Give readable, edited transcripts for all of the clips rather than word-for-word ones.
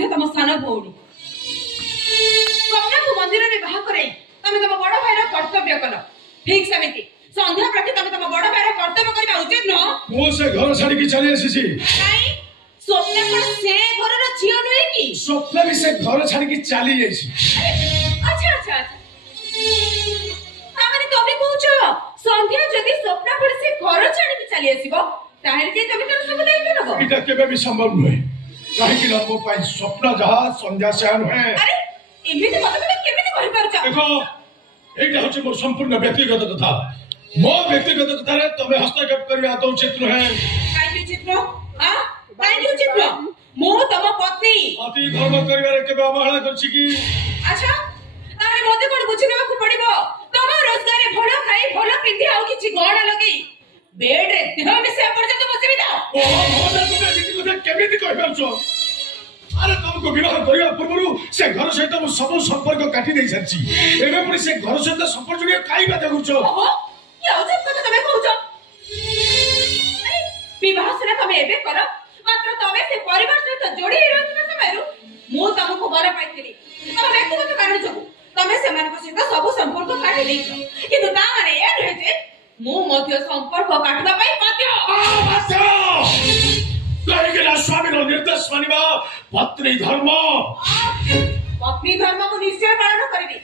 संध्या तुम सान भौणी स्वप्न को मंदिर में बाहा करे तुम तुम बड़ भाईर कर्तव्य कल ठीक सेमिति संध्या प्रति तुम तुम बड़ भाईर कर्तव्य करबा उचित न मो से घर छाड़ी की चली आसी नहीं स्वप्न को से घर रो झियो नय की स्वप्न भी से घर छाड़ी की चली जाईसी अच्छा अच्छा तामाने तमे कहूचो संध्या जदी स्वप्न पर से घर छाड़ी की चली आसीबो ताहेले जे तमे तर सब दायित्व नबो इटा केबे भी संभव नय काहे कि मो पाई स्वप्न जहा संध्या से है अरे एमिति मत तमे केमिति कहि परछ देखो एटा होचे मोर संपूर्ण व्यक्तिगत कथा मो व्यक्तिगत कथा रे तमे हस्तक्षेप करबा तो उचित है काई चित्र हां काई चित्र मो तम पत्नी अति धर्म करिवारे केबे अवहेला करछि कि अच्छा तारे मोते कोन बुझिनेबा को पड़िबो तम रोजगार भलो खाई भलो पिंधी आउ किछि गण लगी बेड रे देह में से पर्यंत बसिबि दा ओ मोते तुमे रीति कथा केमिति कहि परछो अरे तुमको विवाह करिया पूर्वरु से घर सहित मो सब संपर्क काटी दे छछि एबे पुनी से घर सहित संपर्क जोड़िया काई बात कहउछो ओहो या उचित कथा तमे कहउछो विवाह से तमे एबे करो मात्र तमे से परिवार सहित जोड़ी रहथिबा समयरु मो तमको बर पाइथिली तम व्यक्तिगत कारण जबु तमे से मानक सहित सब संपर्क काटी देइछो किंतु ता माने ए रहे जे मो मध्य संपर्क काटबा पई बाध्य कहि गेला स्वामी रो निर्देश मानिबा पत्नी धर्म को निश्चय पालन करिबी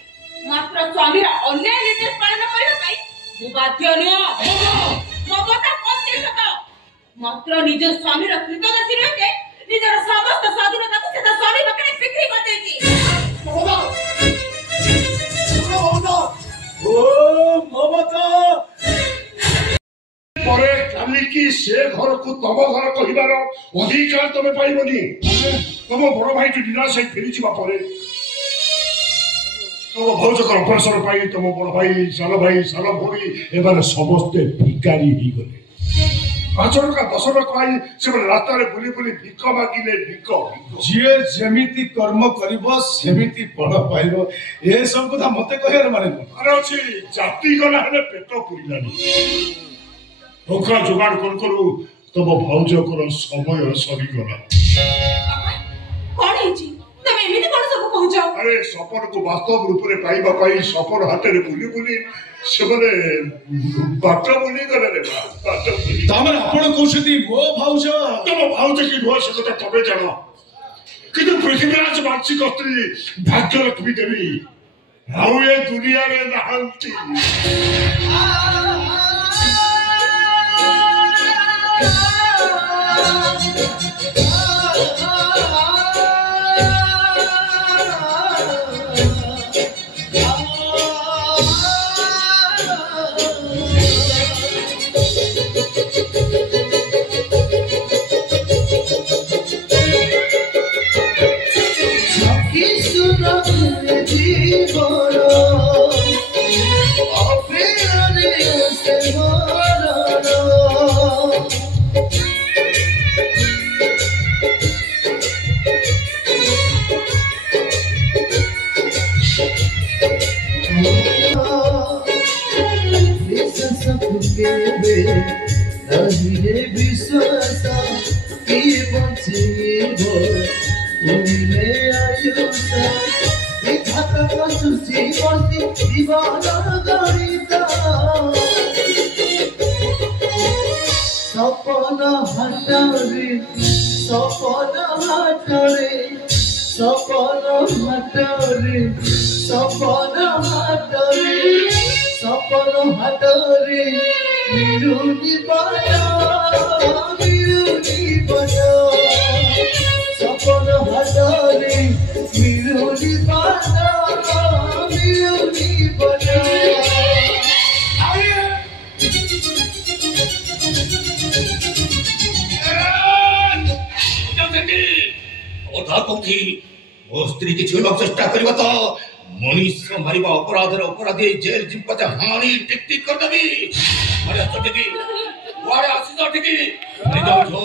मात्र स्वामी रा अन्य निर्देश पालन करिबा पई मु बाध्य न ममता पत्नी सत मात्र निज स्वामी रा कृतदासी रहते निजर समस्त स्वाधीनता को सेता स्वामी बकरे बिक्री कर देती ओ ममता परे काली की से घर को तम घर कहिबार अधिकार तमे पाइबनी तम बड़ भाई जो निराश से फेरी छिबा परे तम भौजकर ऑपरेशन पाई तम बड़ भाई साल भोरी एबार समस्त भिखारी ही गले 5 टका 10 टका आई से रास्ता रे बुली बुली भिख मागिले भिख जे जेमिति कर्म करिवो सेमिति फल पाइबो ए सब कथा मते कहर माने अरे अछि जाति गला हेले पेट पुरिलानी ओकरा जुगाड़ करू तब भौज कर समय सरी गला कोन हिची तमे एमिति कोन सब कहउछ अरे सपन को वास्तव रूप रे पाइबा पाई सपन हाथ रे बुली बुली सेबरे बाट बुली गले रे बाट बुली तामन आपण कहउछती मो भौज तब भौज की भो से कथा तबे जानो किंतु पृथ्वीराज वार्षिक स्त्री भाग्य लक्ष्मी देवी आउ ए दुनिया रे नहंती स्त्री की छुईबाक चेष्टा करिबा तो मनुष्य मारिबा अपराधर अपराधी जेल जिम्पा हानि टिक टिक कर देबी अरे चटकी वाड़े आसी चटकी जाओ जो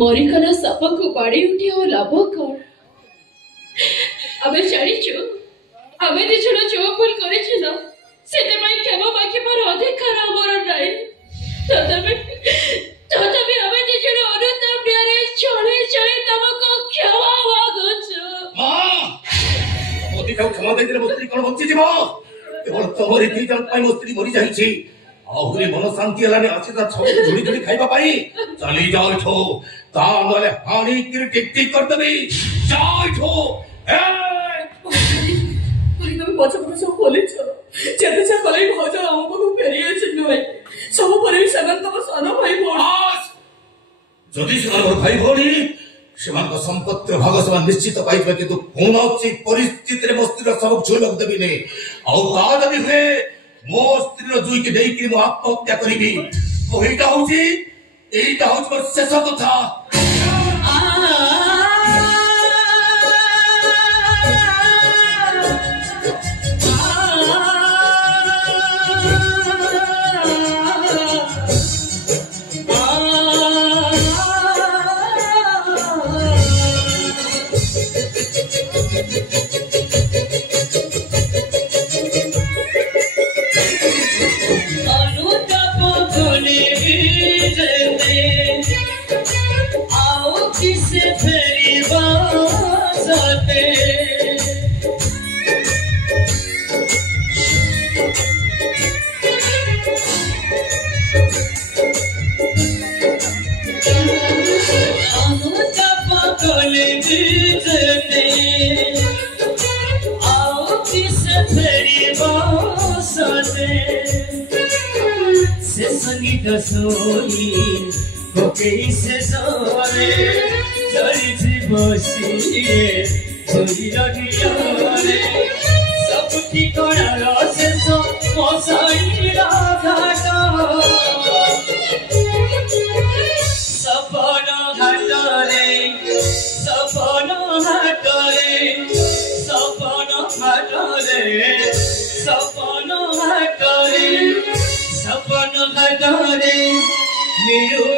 मरिकला साप को बाड़ी उठी हो लाभ कौन अबे जानिछु अबे दिछलो जो भूल करिछु न सेते माई केबो बाकी पर अधिकार हमर नाही ततबे अबे दिछलो जीव केवल तमरी दी जन पाई मो स्त्री मरी जाईछि आहुरी मन शांति हलाने अछि त छौ झुड़ी झुड़ी खाइबा पाई चली जाओ इठो ता नले हानी किर टिक टिक कर देबी जाओ इठो ए তুমি পছন্দ সব বলেছ যেতে চা কলাই ভজ আমাকে ফেরিয়েছে নয় সব পরে সেমান তোমার সান ভাই বোন যদি সেমান ভাই ভোনি সেমান সম্পত্তি ভাগ সমান নিশ্চিত পাইবে কিন্তু কোনছি পরিস্থিতিরে মো স্ত্রীর সবক ঝুলক দেবি নে আউ তা যদি হুয়ে মো স্ত্রীর জুইকে নেইকি মো আত্মহত্যা করিবি এইটা হচ্ছে মোর শেষ কথা सोई कोई से सोरे चली थी बसिए चोरी लगिया रे सब ठिकाना से सो मसाई घाटा सपना हटरे सपना हटरे सपना हटरे सपना हटरे सपना हटरे मेरे